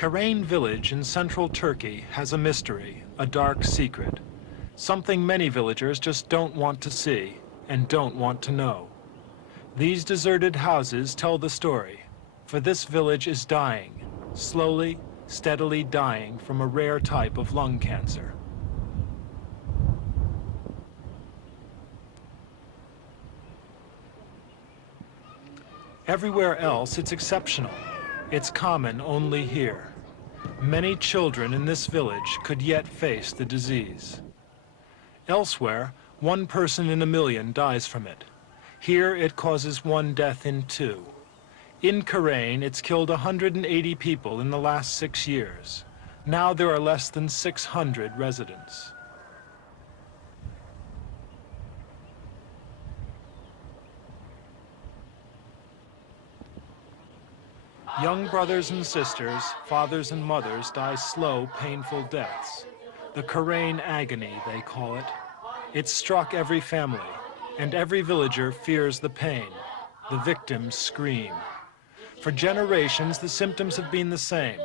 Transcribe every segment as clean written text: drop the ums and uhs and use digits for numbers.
Karain village in central Turkey has a mystery, a dark secret. Something many villagers just don't want to see and don't want to know. These deserted houses tell the story, for this village is dying, slowly, steadily dying from a rare type of lung cancer. Everywhere else, it's exceptional. It's common only here. Many children in this village could yet face the disease. Elsewhere, 1 person in a million dies from it. Here, it causes 1 death in 2. In Karain, it's killed 180 people in the last 6 years. Now there are less than 600 residents. Young brothers and sisters, fathers and mothers die slow, painful deaths. The Karain agony, they call it. It's struck every family, and every villager fears the pain. The victims scream. For generations, the symptoms have been the same.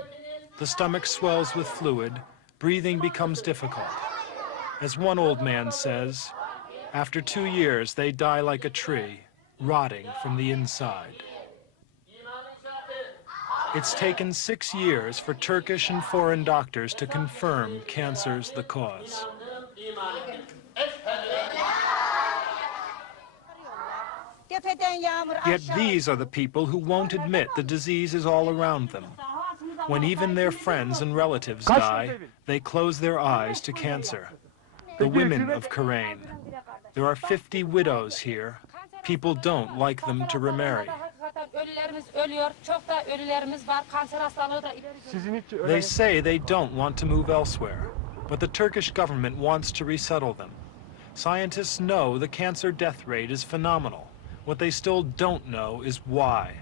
The stomach swells with fluid, breathing becomes difficult. As one old man says, after 2 years, they die like a tree, rotting from the inside. It's taken 6 years for Turkish and foreign doctors to confirm cancer's the cause. Yet these are the people who won't admit the disease is all around them. When even their friends and relatives die, they close their eyes to cancer. The women of Karain. There are 50 widows here. People don't like them to remarry. They say they don't want to move elsewhere, but the Turkish government wants to resettle them. Scientists know the cancer death rate is phenomenal. What they still don't know is why.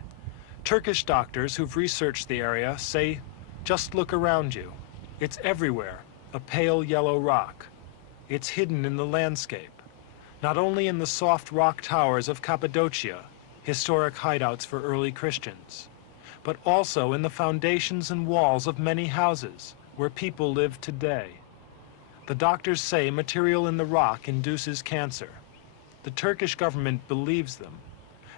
Turkish doctors who've researched the area say, just look around you. It's everywhere, a pale yellow rock. It's hidden in the landscape, not only in the soft rock towers of Cappadocia, historic hideouts for early Christians, but also in the foundations and walls of many houses where people live today. The doctors say material in the rock induces cancer. The Turkish government believes them,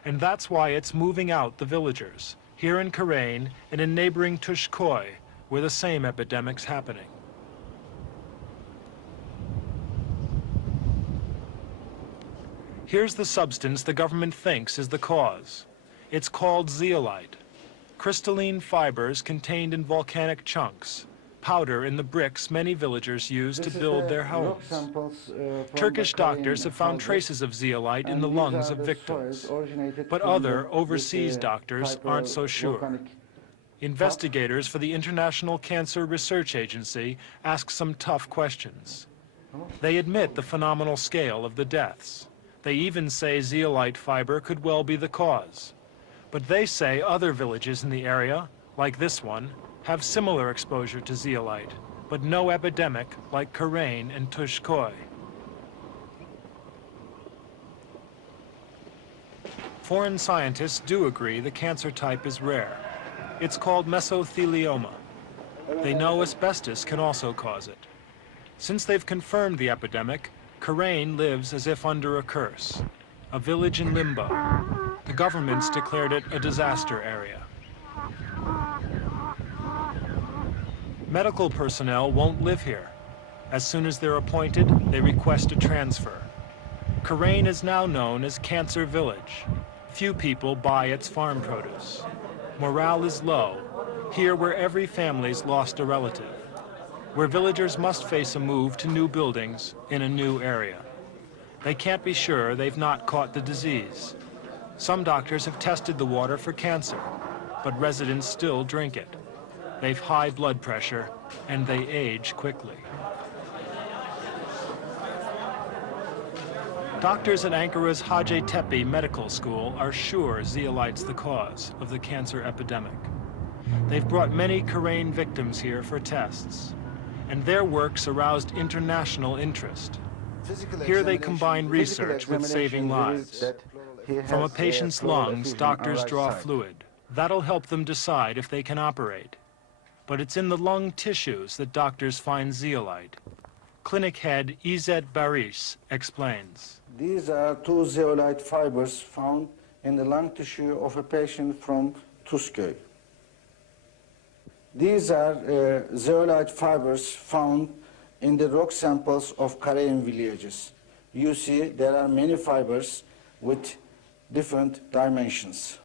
and that's why it's moving out the villagers, here in Karain and in neighboring Tuzköy, where the same epidemic's happening. Here's the substance the government thinks is the cause. It's called zeolite, crystalline fibers contained in volcanic chunks, powder in the bricks many villagers use to build their homes. Turkish doctors have found traces of zeolite in the lungs of victims, but other overseas doctors aren't so sure. Investigators for the International Cancer Research Agency ask some tough questions. They admit the phenomenal scale of the deaths. They even say zeolite fiber could well be the cause. But they say other villages in the area, like this one, have similar exposure to zeolite, but no epidemic like Karain and Tuzköy. Foreign scientists do agree the cancer type is rare. It's called mesothelioma. They know asbestos can also cause it. Since they've confirmed the epidemic, Karain lives as if under a curse, a village in limbo. The government's declared it a disaster area. Medical personnel won't live here. As soon as they're appointed, they request a transfer. Karain is now known as Cancer Village. Few people buy its farm produce. Morale is low, here where every family's lost a relative, where villagers must face a move to new buildings in a new area. They can't be sure they've not caught the disease. Some doctors have tested the water for cancer, but residents still drink it. They've high blood pressure, and they age quickly. Doctors at Ankara's Hacettepe Medical School are sure zeolite's the cause of the cancer epidemic. They've brought many Karain victims here for tests, and their work's aroused international interest. Here they combine research with saving lives. From a patient's lungs, doctors draw fluid. That'll help them decide if they can operate. but it's in the lung tissues that doctors find zeolite. Clinic head İzzet Barış explains. These are two zeolite fibers found in the lung tissue of a patient from Tuzköy. These are zeolite fibers found in the rock samples of Karain villages. You see there are many fibers with different dimensions.